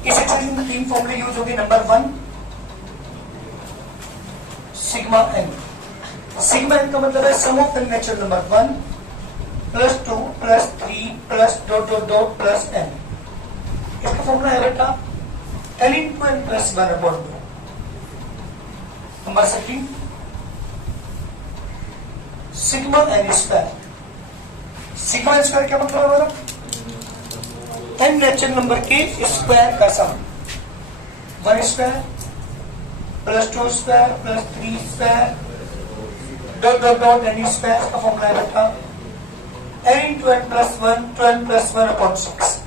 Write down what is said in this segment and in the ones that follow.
इस एक्सरसाइज में 3 फॉर्मूले यूज होंगे। Number 1 sigma N. Sigma N का मतलब है sum of N natural number 1 plus 2 plus 3 plus dot dot dot plus N. इसका फॉर्मूला है बेटा N into N plus 1 upon 2। Number 2 sigma N square. Sigma N square क्या मतलब है हमारा? एन नेचुरल नंबर के स्क्वायर का sum. 1 square plus 2 square plus 3 square dot dot dot N square का फॉर्मूला है बेटा N into N plus 1 12 plus 1 upon 6।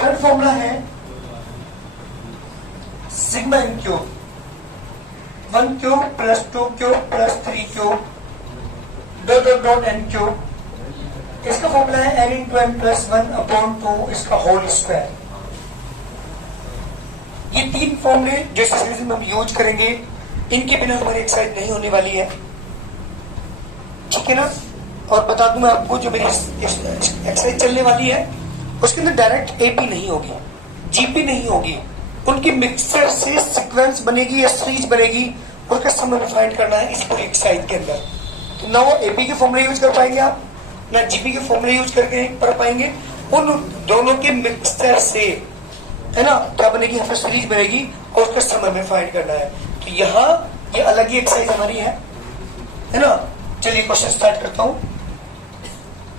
Third formula है sigma N cube. 1 cube plus 2 cube plus 3 cube dot dot dot N cube. इसका formula है N into N plus 1 upon 2 इसका whole square. ये 3 फॉर्मूले जिस एक्सरसाइज में हम यूज करेंगे इनके बिना हमारी एक्सरसाइज नहीं होने वाली है, ठीक है ना। और बता दूं मैं आपको जो मेरी एक्सरसाइज चलने वाली है उसके अंदर डायरेक्ट एपी नहीं होगी, जीपी नहीं होगी, उनकी मिक्सचर से सीक्वेंस बनेगी या सीरीज बनेगी, उसका समय फाइंड करना है इस पूरी एक्सरसाइज के अंदर। तो ना वो एपी के फॉर्मूले यूज कर पाएंगे आप, ना जीपी के फॉर्मूले यूज करके कर पाएंगे। उन दोनों के मिक्सचर से है ना क्या बनेगी, यहाँ पर सीरीज बनेगी और उसका समय में फाइंड करना है। तो यहाँ ये अलग ही एक्सरसाइज हमारी है ना। चलिए क्वेश्चन स्टार्ट करता हूँ।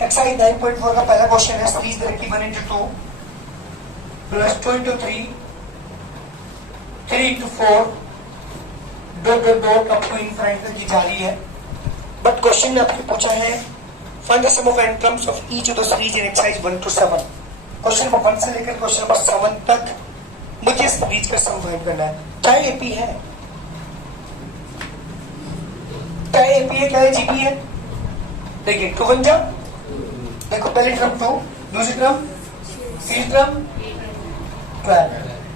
एक्सरसाइज 9.4 का पहला क्वेश्चन है series directly 1 into 2 plus 2 into 3 3 into 4 dot dot dot up to infinity तक की जा रही है। बट क्वेश्चन ने आपको पूछा है find the sum of n terms of each of the series in exercise 1 to 7। Question number 1 से लेकर क्वेश्चन नंबर 7 तक मुझे इस सीरीज का सम फाइंड करना है। क्या एपी है, क्या एपी है, क्या जीपी है? देखिए 2 1 जा, देखो पहली टर्म 2, दूसरी टर्म, तीसरी टर्म 12,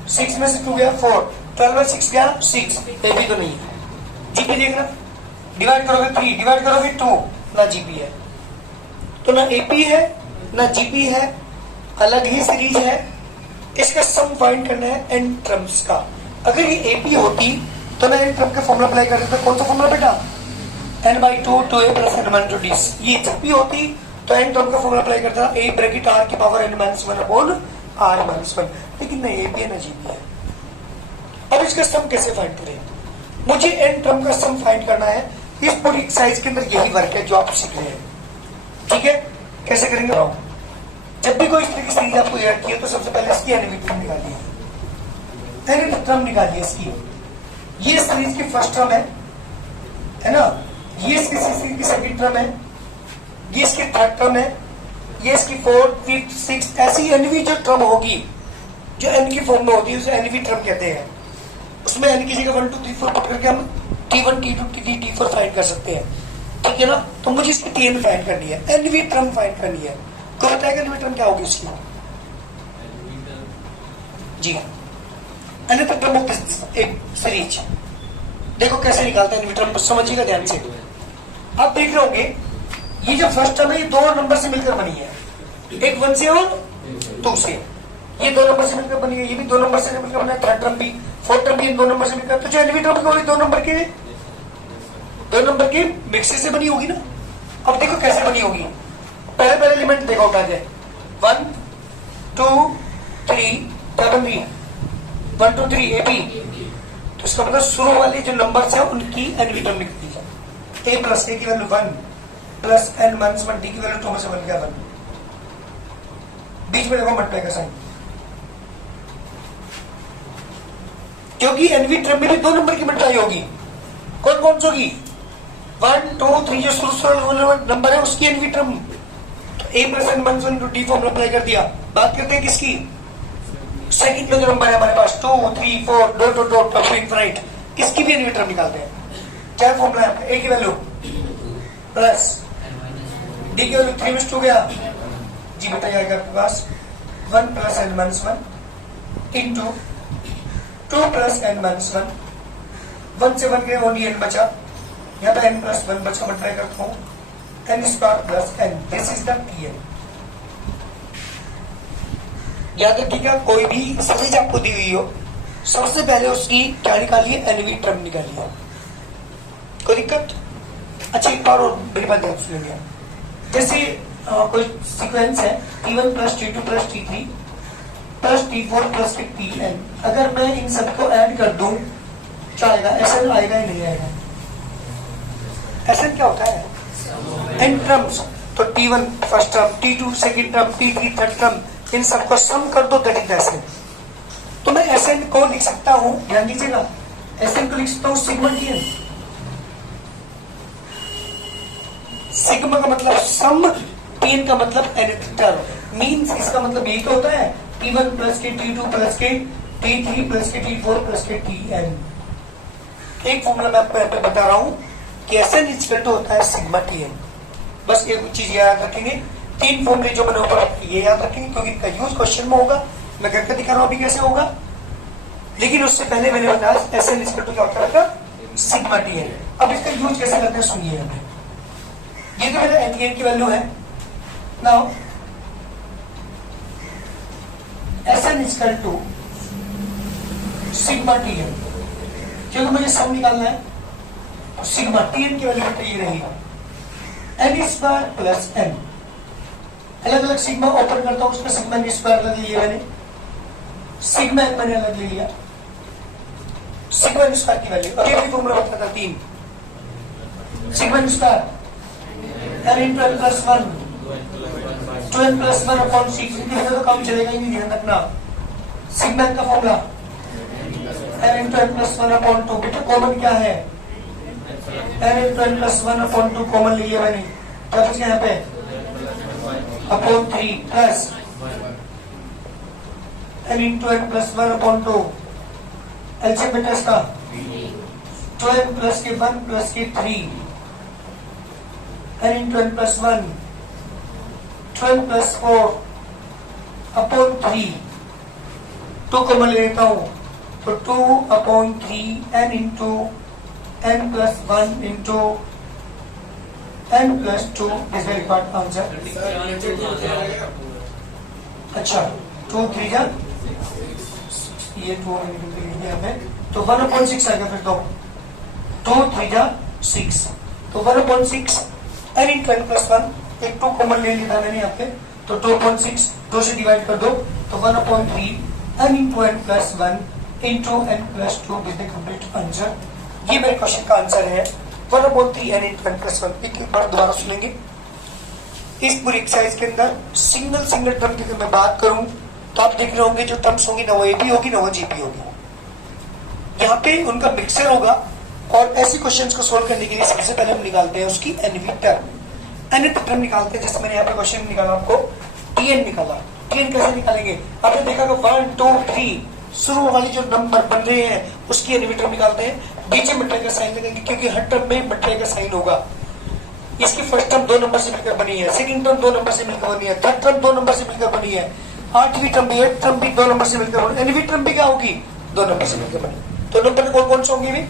6 में से 2 गया 4, 12 में 6 गया 6, एपी तो नहीं है। जीपी देखना, डिवाइड करोगे 3, डिवाइड करोगे 2, ना जीपी है। तो ना एपी है ना जीपी है, अलग ही सीरीज है। इसका सम फाइंड करना है एन टर्म्स का। अगर ये एपी होती तो ना एन टर्म का फॉर्मूला अप्लाई कर देता। कौन सा फॉर्मूला बेटा? n/2 2a plus n-2d। ये जीपी होती तो एन टर्म का फॉर्मूला अप्लाई करता a ब्रैकेट r की पावर n-1 अपॉन r-1। लेकिन ना एपी है ना जीपी है। अब इसका सम कैसे फाइंड करें? मुझे एन टर्म का सम फाइंड करना है। इस पूरी एक्सरसाइज के अंदर यही वर्क है जो आप सीख रहे हैं, ठीक है। कैसे करेंगे? जब भी कोई इस तरह की सीरीज आपको याद की है तो सबसे पहले इसकी एनवी टर्म निकालिए, एनवी टर्म निकालिए इसकी। ये सीरीज की फर्स्ट टर्म है ना, ये इसकी सीरीज की सेकंड टर्म है, ये इसकी थर्ड टर्म है, ये इसकी फोर्थ फिफ्थ सिक्स्थ। ऐसी एनवी जो टर्म होगी जो एन की फॉर्म में होती है उसे एनवी टर्म कहते हैं। उसमें एन की जगह 1 2 3 4 पुट करके हम T1 T2 T3 T4 find कर सकते हैं, ठीक है ना। तो मुझे इसकी TN फाइंड करनी है, एनवी टर्म फाइंड करनी है। तो बताएगा एनवी टर्म क्या होगी उसकी? जी अनदर टर्म ऑफ एक सीरीज। देखो कैसे निकालते हैं एनवी टर्म, समझिएगा ध्यान से। आप देख रहे होंगे ये जो फर्स्ट टर्म है ये 2 नंबर से मिलकर बनी है, एक 1 से और 2 से। ये 2 नंबर से मिलकर बनी है, ये भी 2 नंबर से मिलकर बना है, थर्ड टर्म भी, फोर्थ टर्म भी 2 नंबर से मिलकर। तो जो एनवी टर्म होगी 2 नंबर के मिक्सर से बनी होगी ना। अब देखो कैसे बनी होगी। पहले एलिमेंट देखो उठा जाए 1 2 3 क्या बन रही है 1 2 3 एपी। तो इसका मतलब शुरू वाले जो नंबर्स हैं उनकी एनवी टर्म निकलती है। a प्लस ए की वैल्यू 1 प्लस n-1 d की वैल्यू 2 में से बन गया 1। बीच में देखो मल्टीप्लाई का साइन, क्योंकि एनवी टर्म में भी 2 नंबर की मल्टीप्लाई होगी। कौन कौन सी होगी? 1 2 3 जो शुरू नंबर है उसकी एनवी टर्म। तो a plus n-1 d formula apply कर दिया। बात करते हैं किसकी? सेकंड में जो नंबर है हमारे पास 2 3 4 dot dot dot up to infinite, इसकी भी एनवी टर्म निकालते हैं। क्या फॉर्मूला है? a की वैल्यू प्लस d की वैल्यू 3:2 गया जी बेटा, जाएगा आपके पास 1 plus n-1 into 2 plus n-1। 1 से 1 गए ओनली n बचा, यहाँ पे n प्लस 1 बचा, मल्टीप्लाई करता हूँ n square plus n। This is the TN। याद रखिएगा, कोई भी सीरीज आपको दी हुई हो, सबसे पहले उसकी क्या निकालिए, एनवी टर्म निकालिए। कोई दिक्कत? अच्छा, एक बार और मेरी बात ध्यान सुनिए। जैसे कोई सीक्वेंस है T1 plus T2 plus T3 plus T4 plus Tn, अगर मैं इन सबको ऐड कर दूं क्या आएगा? Sn आएगा ही नहीं आएगा? Sn क्या होता है? n terms. तो T1 first term, T2 second term, T3 third term, इन सबको सम कर दो, दैट इज Sn। तो मैं Sn को लिख सकता हूं, ध्यान दीजिएगा, Sn को लिख सकता हूं सिग्मा Tn। सिग्मा का मतलब सम, Tn का मतलब nth टर्म, मींस इसका मतलब यही तो होता है T1 प्लस के T2 प्लस के T3 प्लस के T4 प्लस के Tn। एक फॉर्मूला मैं आपको यहाँ पे बता रहा हूं कि Sn इक्वल टू होता है सिग्मा Tn। बस एक चीज याद रखेंगे, तीन फॉर्मूले जो मैंने ऊपर ये याद रखेंगे क्योंकि इनका यूज क्वेश्चन में होगा। मैं करके दिखा रहा हूं अभी कैसे होगा, लेकिन उससे पहले मैंने बताया Sn इक्वल टू क्या होता है, सिग्मा Tn। अब इसका यूज कैसे करते हैं सुनिए। ये तो मेरा Tn की वैल्यू है। Now Sn equal to sigma Tn, क्योंकि मुझे सम निकालना है, तो सिग्मा Tn की वैल्यू ये रहेगी n स्क्वायर प्लस n। अलग अलग सिग्मा ओपन करता हूं, उसका सिग्मा n स्क्वायर अलग लिया मैंने, सिग्मा n मैंने अलग ले लिया। सिग्मा n स्क्वायर की वैल्यू अभी भी फॉर्मूला बताता था, 3 sigma n square n into n plus 1 2n plus 1 upon 6। इतने तो काम चलेगा ही नहीं, ध्यान रखना। सिग्मा n का formula n into n plus 1 upon 2। बेटा कॉमन क्या है, n into n plus 1 upon 2 common ले लिया मैंने, क्या बच गया यहाँ पे upon 3 plus n into n plus 1 upon 2। LCM बेटा इसका 2n प्लस के 1 प्लस के 3 n into n plus 1 12 plus 4 upon 3। 2 common ले लेता हूं, तो 2 upon 3 n into n plus 1 into n plus 2 is the required answer. अच्छा 2 3 जा, ये 2 यहाँ पे, तो 1 अपॉन 6 आएगा। फिर 2 3 जा 6, तो 1 upon 6 n into n plus 1, एक 2 कॉमन ले लिया था मैंने यहाँ पे, तो 2.6 2 से डिवाइड कर दो, तो 1/3 n into n plus 1 into n plus 2 is the complete answer. ये मेरे क्वेश्चन का आंसर है 1/3 n इंटू n प्लस 1। एक बार दोबारा सुनेंगे। इस पूरी एक्सरसाइज के अंदर सिंगल सिंगल टर्म की अगर मैं बात करूं तो आप देख रहे होंगे जो टर्म्स होंगी ना वो एपी होगी ना वो जीपी होगी। यहाँ पे उनका मिक्सर होगा और ऐसे क्वेश्चंस को सोल्व करने के लिए सबसे पहले हम निकालते हैं उसकी एनवी टर्म। nth टर्म निकालते हैं, जैसे मैंने यहाँ पे क्वेश्चन निकाला आपको Tn निकाला। Tn कैसे निकालेंगे, आपने देखा कि 1 2 3 शुरू वाली जो नंबर बन रहे हैं उसकी एनवी टर्म निकालते हैं। बीच में मल्टीप्लाई का साइन लगाएंगे क्योंकि हर टर्म में मल्टीप्लाई का साइन होगा। इसकी फर्स्ट टर्म 2 नंबर से मिलकर बनी है, सेकंड टर्म 2 नंबर से मिलकर बनी है, थर्ड टर्म 2 नंबर से मिलकर बनी है, आठवीं टर्म भी 8th टर्म भी 2 नंबर से मिलकर बनी। एनवी टर्म भी क्या होगी, 2 नंबर से मिलकर बनी। तो नंबर कौन कौन से होंगे भी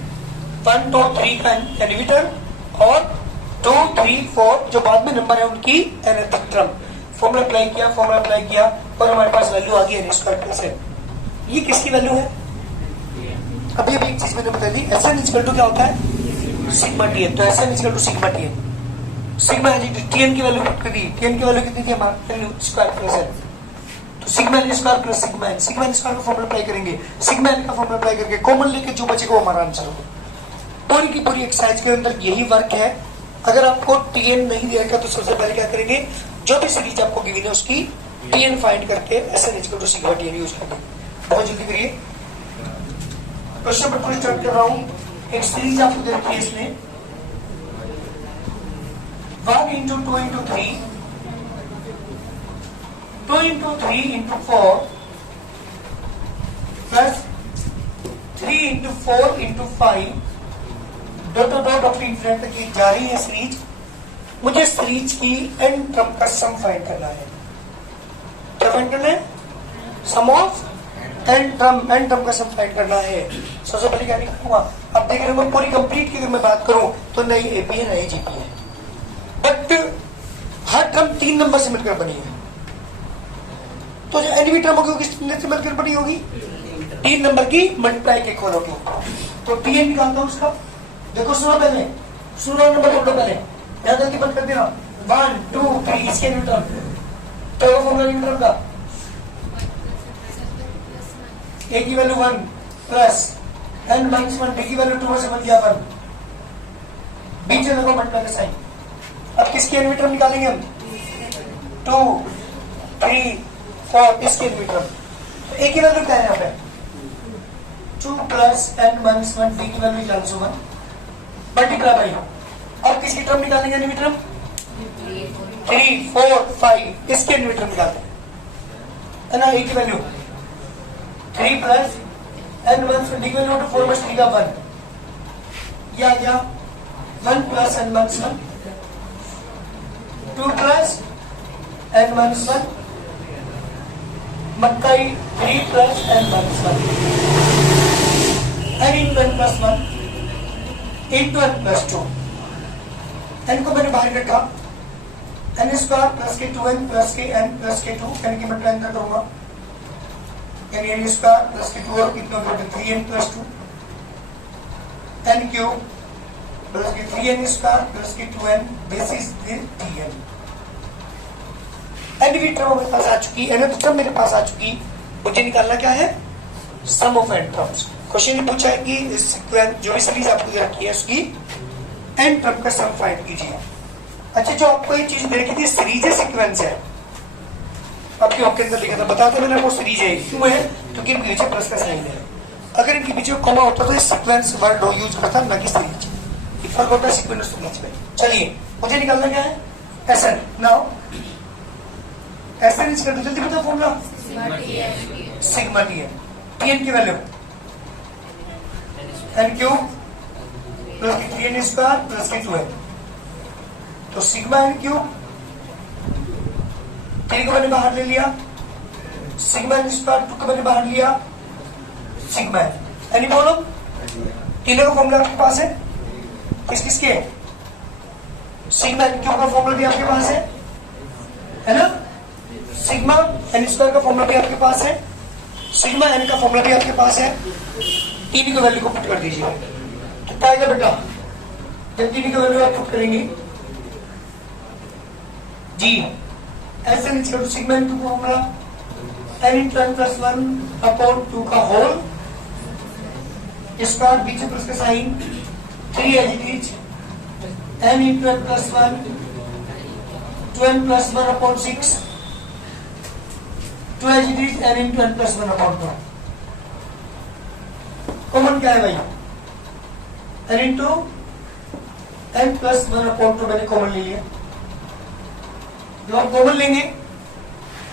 1 2 3 का एनवी टर्म और 2 3 4 जो बाद में नंबर है उनकी nth टर्म। फॉर्मूला अप्लाई किया और हमारे पास वैल्यू आ गई n स्क्वायर प्लस n। ये किसकी वैल्यू है, अभी एक चीज मैंने बता दी, Sn इक्वल टू क्या होता है सिग्मा Tn। तो Sn equal to sigma Tn। Sigma Tn की वैल्यू कितनी थी, Tn की वैल्यू कितनी थी हमारा n स्क्वायर प्लस n। तो sigma n square plus sigma n, sigma n square का फॉर्मूला अप्लाई करेंगे, सिग्मा n का फॉर्मूला अप्लाई करके कॉमन लेके जो बचेगा वो हमारा आंसर होगा। पूरी की पूरी एक्सरसाइज के अंदर यही वर्क है। अगर आपको Tn नहीं दिया तो सबसे पहले क्या करेंगे, जो भी सीरीज आपको गिवन है उसकी Tn फाइंड करके Sn equal to sigma Tn use करेंगे। बहुत जल्दी करिए। क्वेश्चन नंबर 2 स्टार्ट कर रहा हूं। एक सीरीज आपको दे रखी है इसने 1 into 2 into 3 2 into 3 into 4 plus 3 into 4 into 5 dot of infinity तक की जा रही है सीरीज। मुझे सीरीज की n टर्म का सम फाइंड करना है। क्या फाइंड करना है, सम ऑफ n टर्म का सम फाइंड करना है। सबसे पहले क्या निकालूंगा, अब देख रहे हो पूरी कंप्लीट की अगर मैं बात करूं तो नई एपी है नई जीपी है, बट हर टर्म 3 नंबर से मिलकर बनी है। तो जो एनवी भी टर्म होगी वो कितने से मिलकर बड़ी होगी? 3 नंबर की मल्टीप्लाई के इक्वल होगी। तो Tn निकालता हूं उसका। देखो सुनो पहले, सुनो नंबर बोलो पहले, यहाँ जल्दी बंद कर देना। 1 2 3 इसके न्यूटन तो फॉर्मूला न्यूटन का a की value 1 plus n minus 1 b की वैल्यू 2 से बन गया 1, बीच में देखो मल्टीप्लाई का साइन। अब किसके न्यूटन निकालेंगे हम? 2 3 4 इसके न्यूटन। तो a की वैल्यू क्या है यहाँ पे? 2 प्लस n माइनस 1 b की वैल्यू 1 मल्टीप्लाई बाई। अब किसकी टर्म निकालेंगे न्यूटन? 3 4 5 इसके न्यूटन निकालते हैं ना। a की value 3 plus n minus 1 b की वैल्यू 4 माइनस 3 का 1, या क्या 1 plus n minus 1 2 plus n minus 1 multiply 3 plus n minus 1 n into n plus 1 into n plus 2। n को मैंने बाहर रखा, n स्क्वायर प्लस के 2n प्लस के n प्लस के 2, n की मल्टीप्लाई अंदर करूंगा, यानी n स्क्वायर प्लस के 2 और कितना 3n plus 2, n cube plus के 3n स्क्वायर प्लस के 2n, this is the tn। n की टर्म मेरे पास आ चुकी, n की टर्म मेरे पास आ चुकी, मुझे निकालना क्या है? Sum of n terms. Question ये पूछा है कि इस सीक्वेंस जो भी सीरीज आपको रखी है उसकी n टर्म का सम फाइंड कीजिए। अच्छा, जो आपको ये चीज दे रखी थी सीरीज है सीक्वेंस है, आपके ऑप्शन के अंदर लिखा था, बताते मैंने वो सीरीज है, क्यों है? क्योंकि इनके पीछे प्लस का साइन है। अगर इनके पीछे कॉमा होता तो ये सीक्वेंस वर्ड यूज करता, ना कि सीरीज। फर्क होता है सीक्वेंस के बीच में। चलिए मुझे निकालना क्या है? Sn। नाउ Sn इसका जल्दी बताओ फॉर्मूला, सिग्मा Tn। Tn की वैल्यू n क्यूब प्लस के 3n स्क्वायर प्लस के 2n, तो सिग्मा n क्यूब 3 को मैंने बाहर ले लिया, सिग्मा n स्क्वायर 2 को मैंने बाहर लिया, सिग्मा n। Any problem? तीनों का फॉर्मूला आपके पास है, किस किसके? सिग्मा n क्यूब का फॉर्मूला भी आपके पास है ना? सिग्मा n स्क्वायर का फॉर्मूला भी आपके पास है, सिग्मा n का फॉर्मूला भी आपके पास है। तीन की वैल्यू को पुट कर दीजिए, कितना आएगा बेटा? जब तीन की वैल्यू आप पुट करेंगे जी, Sn equal to sigma n का formula n into n plus 1 upon 2 का होल स्क्वायर, बीच में प्लस का sign, 3 as it is n into n plus 1 2n plus 1 upon 6, 2 as it is n into n plus 1 upon 2। Common क्या है भाई? n into n plus 1 upon 2 मैंने common ले लिया। जब आप कॉमन लेंगे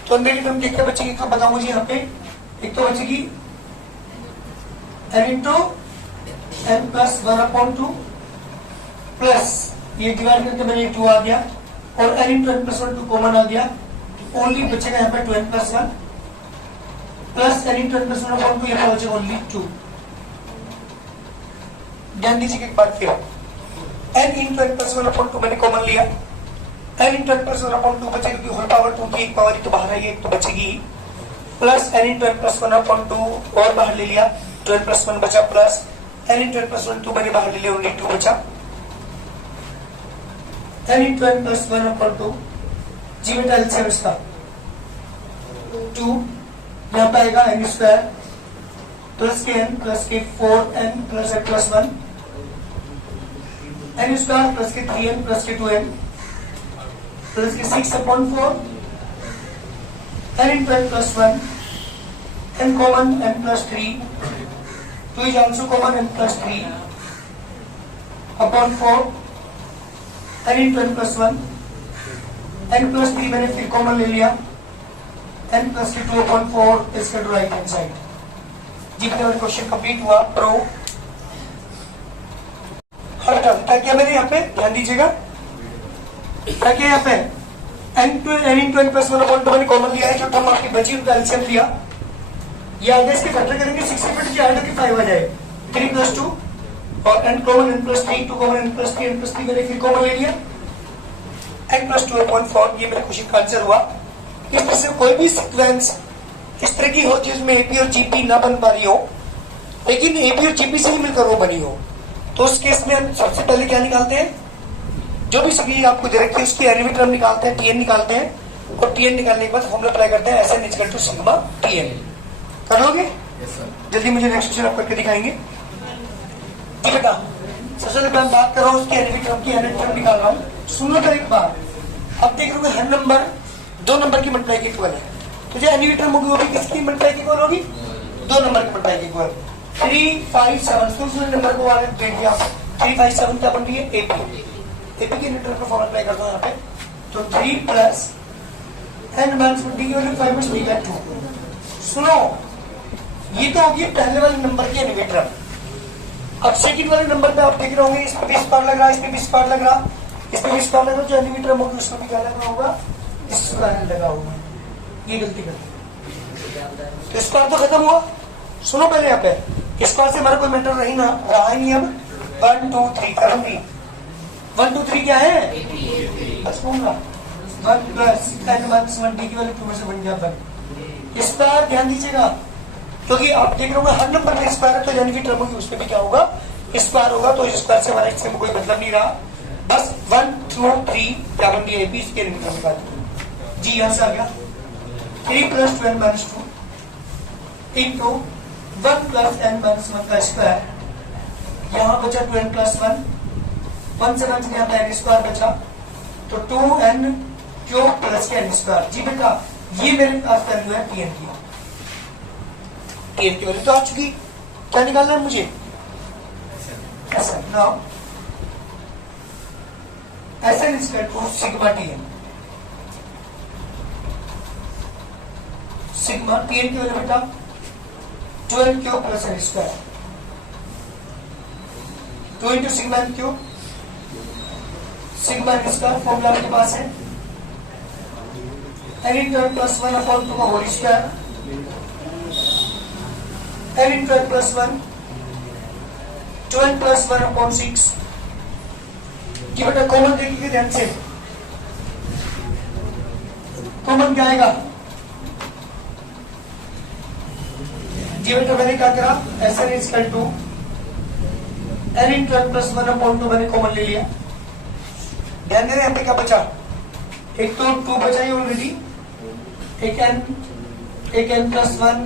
तो अंदर की टर्म क्या बचेगी? कब बताओ मुझे यहाँ पे? एक तो बचेगी n into n plus 1 upon 2 plus ये डिवाइड करके मैंने 2 आ गया, और n into n plus 1 2 common आ गया, ओनली बचेगा यहाँ पे 2n plus 1 plus n into n plus 1 upon 2, यहाँ पे बचेगा ओनली 2। ध्यान दीजिए एक बार फिर, n into n plus 1 upon 2 मैंने कॉमन लिया, n into n plus 1 upon 2 बचेगा, क्योंकि होल पावर 2 की एक पावर ही तो बाहर आई है, एक तो बचेगी, plus n into n plus 1 upon 2 और बाहर ले लिया, 2n प्लस 1 बचा, plus n into n plus 1 2 मैंने बाहर ले लिया, ओनली 2 बचा, n into n plus 1 upon 2 जी बेटा एलसीएम इसका 2, यहाँ पे आएगा n स्क्वायर प्लस के n प्लस के 4n plus n plus 1, n square plus के 3n प्लस के 2n प्लस के 6 upon 4, n into n plus 1, n common n plus 3, 2 is also common n plus 3 upon 4, n into n plus 1, n plus 3 मैंने फिर common ले लिया, n plus के 2 upon 4 इसका right hand side. जी मेरा क्वेश्चन कंप्लीट हुआ। प्रो हर टर्म क्या किया मैंने यहाँ पे? ध्यान दीजिएगा, क्या किया यहाँ पे? n into n plus 1 upon 2 मैंने कॉमन लिया है, जो टर्म आपकी बची उनका एलसीएम लिया, ये आगे इसके फैक्टर करेंगे 6 से फिर आगे की 5 आ जाए, 3 प्लस 2 और n common n plus 3, 2 common n plus 3, n plus 3 मैंने फिर कॉमन ले लिया, n प्लस 2 अपॉन 4। ये मेरे क्वेश्चन का आंसर हुआ। इस तरह से कोई भी सीक्वेंस इस तरह की हो जिसमें एपी और जीपी ना बन पा रही हो, लेकिन एपी और जीपी से ही मिलकर वो बनी हो, तो उस केस में हम सबसे पहले क्या निकालते हैं, जो भी सभी आपको दे रखी है उसकी एनवी टर्म निकालते हैं, टीएन निकालते हैं, और टीएन निकालने के बाद फॉर्मूला अप्लाई करते हैं Sn equal to sigma Tn. कर लोगे? जल्दी मुझे नेक्स्ट क्वेश्चन आप करके दिखाएंगे। जी बेटा, सबसे पहले मैं बात कर रहा हूँ उसकी एनवी टर्म की, एनवी टर्म निकाल रहा हूँ। सुनो कर एक बार, अब देख रहे हो हर नंबर दो नंबर की मल्टीप्लाई के इक्वल है, तो जो एनवी टर्म होगी वो भी किसकी मल्टीप्लाई के इक्वल होगी? दो नंबर की मल्टीप्लाई के इक्वल। 3 5 7 दूसरे नंबर को आगे देख दिया, 3 5 7 क्या बन रही है? एपी। एपी के न्यूट्रल पर फॉर्मूला अप्लाई करता हूँ यहाँ पे, तो 3 प्लस एन माइनस डी की वैल्यू 5 डी बाय 2। सुनो, ये तो होगी पहले वाले नंबर की एनवी टर्म। अब सेकंड वाले नंबर पे आप देख रहे होंगे, इस पे भी स्क्वायर लग रहा है, इस पे भी स्क्वायर लग रहा, इस पे भी स्क्वायर लग रहा, जो एनवी टर्म होगी उसमें भी क्या लगा होगा? स्क्वायर लगा होगा। ये गलती कर, तो स्क्वायर तो खत्म हुआ। सुनो पहले यहाँ पे, स्क्वायर से हमारा कोई मैटर रही ना, रहा ही नहीं। अब 1 2 3 करूंगी, 1 2 3 क्या है? बस कहूंगा 1 प्लस एन माइनस 1 डी की वैल्यू 2 में से बन गया 1। स्क्वायर ध्यान दीजिएगा, क्योंकि आप देख रहे होंगे हर नंबर में स्क्वायर है, तो यानी कि टर्म होगी उसमें भी क्या होगा? स्क्वायर होगा। तो स्क्वायर से हमारा इससे कोई मतलब नहीं रहा। बस 1 2 3 क्या बन गया? एपी। इसके निकाल निकाल जी, यहाँ से आ गया 3 plus 12 minus 2 into 1 plus n minus 1 का स्क्वायर। यहाँ बचा 12 प्लस 1 से 1 यहाँ पे एन स्क्वायर बचा, तो 2n क्यूब प्लस के एन स्क्वायर। जी बेटा, ये मेरे पास वैल्यू है टीएन की। टीएन की वैल्यू तो आ चुकी, क्या निकालना है मुझे? Now Sn is equal to sigma Tn. Sigma Tn की वैल्यू बेटा 12 cube plus n square, 2 into sigma N cube, sigma N square formula आपके पास है N into N plus 1 upon 2 का whole square, n into N plus 1 12 plus 1 upon 6। कि बेटा common देखिए ध्यान से, कॉमन क्या आएगा? जी बेटा मैंने क्या करा, Sn is equal to n into N plus 1 upon 2 मैंने कॉमन ले लिया। ध्यान देना यहाँ पे क्या बचा? एक तो 2 बचा ही ऑलरेडी, एक n प्लस 1,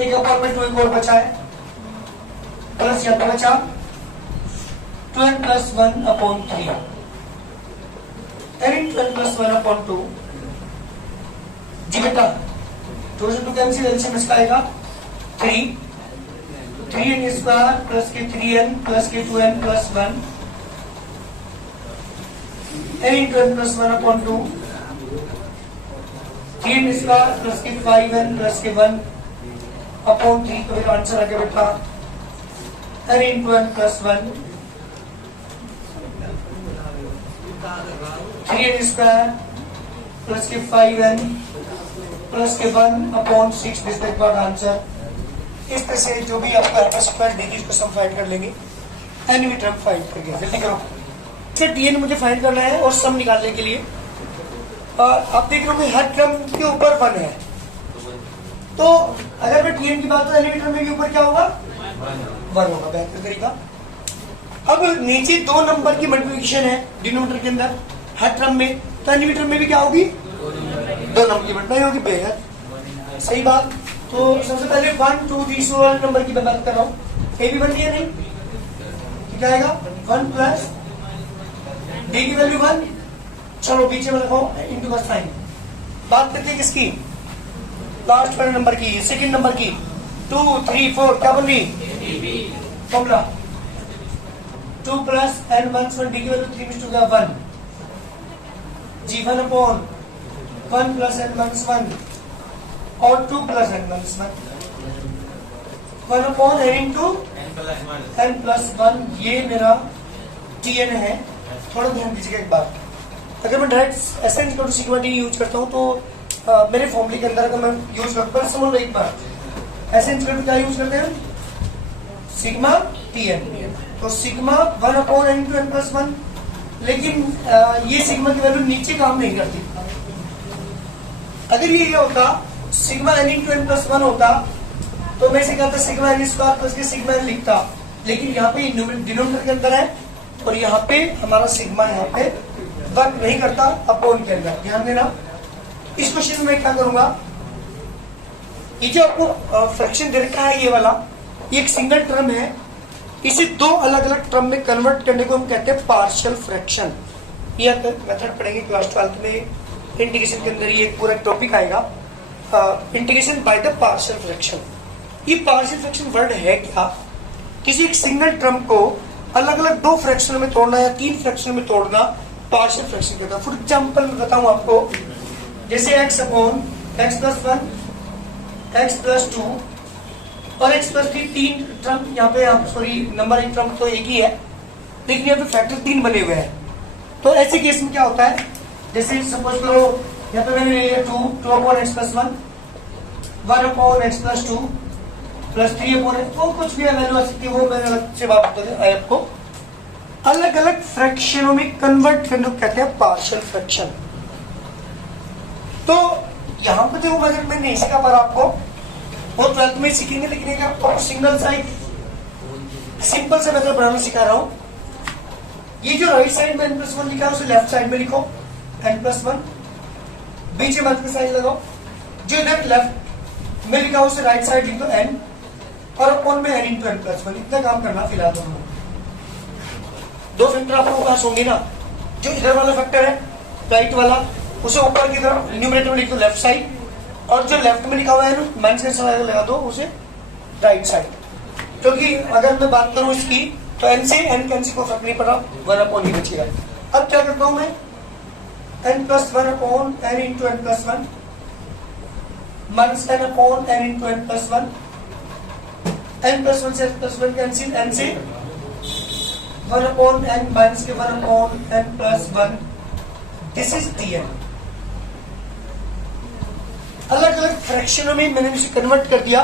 एक अपॉन में 2 एक और बचा है, प्लस यहाँ पे बचा 2n plus 1 upon 3, n into n plus 1 upon 2। जी बेटा 2 से 2 कैंसिल, एलसीएम इसका आएगा 3n स्क्वायर प्लस के 3n प्लस के 2n plus 1, n into n plus 1 upon 2, 3n square plus के 5n प्लस के 1 अपॉन 3। तो मेरा आंसर आ गया बेटा n into n plus 1, 3n square plus के 5n प्लस के 1 upon 6। This the correct answer. इस तरह से जो भी आपको एड्रेस स्क्वायर देगी उसको सम फाइंड कर लेंगे, एनवी टर्म फाइंड करके। जल्दी करो, इसे टीएन मुझे फाइंड करना है और सम निकालने के लिए। और आप देख रहे हो हर टर्म के ऊपर 1 है, तो अगर मैं टीएन की बात तो एनवी टर्म के ऊपर क्या होगा? 1 होगा। बेहतर तरीका, अब नीचे 2 नंबर की मल्टीप्लिकेशन है डिनोमिनेटर के अंदर हर टर्म में, तो एनवी टर्म में भी क्या होगी? 2 नंबर की मल्टीप्लाई होगी। बेहद सही बात। तो सबसे पहले 1 2 3 वाले नंबर की मैं बात कर रहा हूँ, ए भी बन गया नहीं, तो क्या आएगा 1 प्लस डी की वैल्यू 1। चलो पीछे में लिखो इंटू का साइन। बात करते हैं किसकी? लास्ट वाले नंबर की, सेकंड नंबर की। 2 3 4 क्या बन रही? Formula 2 plus n minus 1 d की वैल्यू 3 में 2 का 1 जी 1 अपॉन 1 प्लस एन माइनस 1 और 2 plus n minus 1 upon N into N plus 1। ये मेरा टीएन है। थोड़ा ध्यान दीजिएगा एक बात, अगर मैं direct Sn equal to sigma T use करता हूँ तो मेरे फॉर्मूले के अंदर अगर मैं यूज करता हूँ, समझ लो एक बार एसएन इक्वल टू क्या यूज करते हैं? Sigma TN. तो sigma 1 upon N into N plus 1, लेकिन ये सिग्मा की वैल्यू नीचे काम नहीं करती। अगर ये होता sigma n into N plus one होता तो मैं इसे कहता सिग्मा एन स्क्वायर प्लस के सिग्मा एन लिखता, लेकिन यहाँ पे डिनोमिनेटर के अंदर है और यहाँ पे हमारा सिग्मा यहाँ पे वर्क नहीं करता अपॉन के अंदर। ध्यान देना, इस क्वेश्चन में मैं क्या करूंगा, ये जो आपको फ्रैक्शन दे रखा है ये वाला, ये एक सिंगल टर्म है, इसे दो अलग अलग टर्म में कन्वर्ट करने को हम कहते हैं पार्शियल फ्रैक्शन। ये मेथड पढ़ेंगे क्लास 12 में, इंटीग्रेशन के अंदर ये एक पूरा टॉपिक आएगा, integration by the partial fraction. ये पार्शियल फ्रैक्शन वर्ड है क्या, किसी एक सिंगल टर्म को अलग अलग दो फ्रैक्शन में तोड़ना या तीन फ्रैक्शन में तोड़ना पार्शियल फ्रैक्शन कहता है। फॉर एग्जाम्पल मैं बताऊं आपको, जैसे x upon x plus 1, x plus 2 और x प्लस 3, तीन टर्म यहाँ पे, सॉरी नंबर एक टर्म तो एक ही है लेकिन यहाँ पे फैक्टर 3 बने हुए हैं। तो ऐसे केस में क्या होता है, जैसे सपोज करो यहाँ पे मैंने ले लिया 2 upon x plus 1 upon x plus 2 plus 3 upon, वो कुछ भी वैल्यू आ सकती है, वो मैंने अलग से बात बता आपको। अलग अलग फ्रैक्शनों में कन्वर्ट करने को कहते हैं पार्शियल फ्रैक्शन। तो यहाँ पे देखो अगर मैं नहीं सिखा पा रहा आपको, वो 12th में सीखेंगे, लेकिन एक आपको सिंगल साइड सिंपल से मेथड बनाना सिखा रहा हूँ। ये जो राइट साइड में n प्लस 1 लिखा है उसे लेफ्ट साइड में लिखो n प्लस 1, बीच में मल्टीप्लाई साइन लगाओ। जो इधर लेफ्ट में लिखा है उसे राइट साइड लिख दो n और अपॉन में n इंटू n प्लस 1। इतना काम करना फिलहाल दोनों। दो फैक्टर आप लोगों के पास होंगे ना, जो इधर वाला फैक्टर है राइट वाला उसे ऊपर की तरफ न्यूमरेटर में लिख दो लेफ्ट साइड, और जो लेफ्ट में लिखा हुआ है ना माइनस का साइन लगा दो उसे राइट साइड। क्योंकि अगर मैं बात करूं इसकी तो n से n कैंसिल को फर्क नहीं पड़ा, 1 अपॉन ही बचेगा। अब क्या करता हूं मैं, n plus 1 upon n into n plus 1 minus n upon n into n plus 1, n plus 1 से n प्लस 1 कैंसिल, n से 1 अपॉन n माइनस के 1 upon n plus 1, this is dn। अलग अलग फ्रैक्शनों में मैंने इसे कन्वर्ट कर दिया।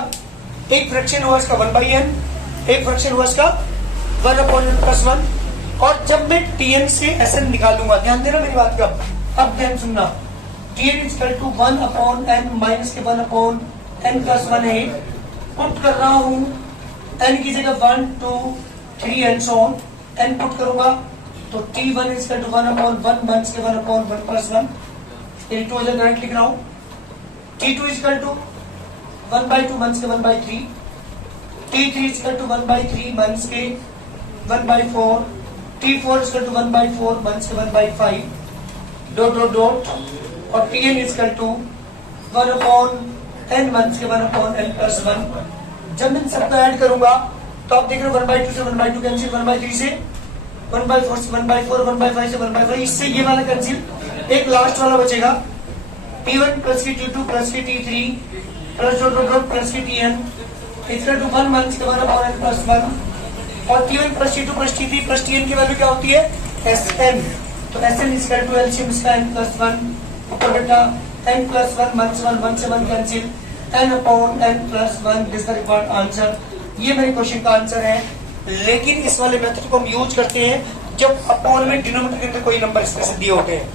एक फ्रैक्शन हुआ इसका 1/n, एक फ्रैक्शन हुआ इसका 1 अपॉन n प्लस 1, और जब मैं tn से sn निकालूंगा, ध्यान देना मेरी बात का, अब ध्यान सुनना, tn is equal to 1 upon n minus के 1 अपॉन n प्लस 1 है, पुट कर रहा हूं n की जगह 1 2 3 and so on, n put करूंगा तो t1 is equal to 1 upon 1 minus के 1 अपॉन 1 प्लस 1, ये 2 इधर करंट लिख रहा हूं। t2 is equal to 1/2 minus के 1/3, t3 is equal to 1/3 minus के 1/4, t4 is equal to 1/4 minus के 1/5, डॉट डॉट डॉट, और tn is equal to 1 upon n minus के 1 अपॉन n प्लस 1। जब मैं सबको ऐड करूंगा तो आप देख रहे हो 1/2 से 1/2 कैंसिल, 1/3 से 1/4 से 1/4, 1/5 से 1/5, इससे ये वाला कैंसिल, एक लास्ट वाला बचेगा t1 प्लस की t2 प्लस की t3 plus dot dot dot plus की tn इक्वल टू 1 माइनस के 1 अपॉन n प्लस 1, और t1 plus t2 plus t3 plus tn की वैल्यू क्या होती है, sn। तो sn is equal to LCM इसका n प्लस 1, ऊपर बेटा n प्लस 1 माइनस 1 से 1 cancel, n upon n plus 1, this the required answer. ये मेरे क्वेश्चन का आंसर है। लेकिन इस वाले मेथड को हम यूज करते हैं जब अपॉन में डिनोमिनेटर के अंदर कोई नंबर इस तरह से दिए होते हैं।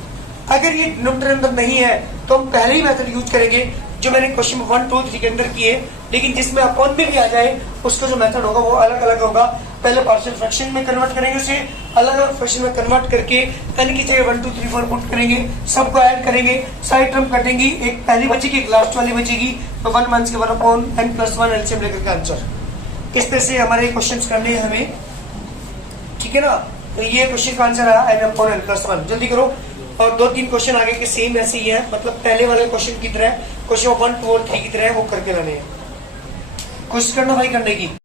अगर ये डिनोमिनेटर अंदर नहीं है तो हम पहले ही मेथड यूज करेंगे जो मैंने क्वेश्चन 1 2 3 के अंदर किए, लेकिन जिसमें अपॉन में भी आ जाए उसका जो मेथड होगा वो अलग अलग होगा। पहले पार्शियल फ्रैक्शन में कन्वर्ट करेंगे, उसे अलग अलग फ्रैक्शन में कन्वर्ट करके n की जगह 1 2 3 4 पुट करेंगे, सबको ऐड करेंगे, साइड टर्म कटेंगी, एक पहली बचेगी एक लास्ट वाली बचेगी, तो 1 माइनस के 1 अपॉन n प्लस 1 एलसीएम लेकर के आंसर। इस तरह से हमारे क्वेश्चन करने हैं हमें, ठीक है ना। तो ये क्वेश्चन का आंसर आया n अपॉन n प्लस 1। जल्दी करो, और 2-3 क्वेश्चन आगे के सेम ऐसे ही है, मतलब पहले वाले क्वेश्चन की तरह, क्वेश्चन 1 2 और 3 की तरह वो करके लाने हैं। कोशिश करना भाई करने की।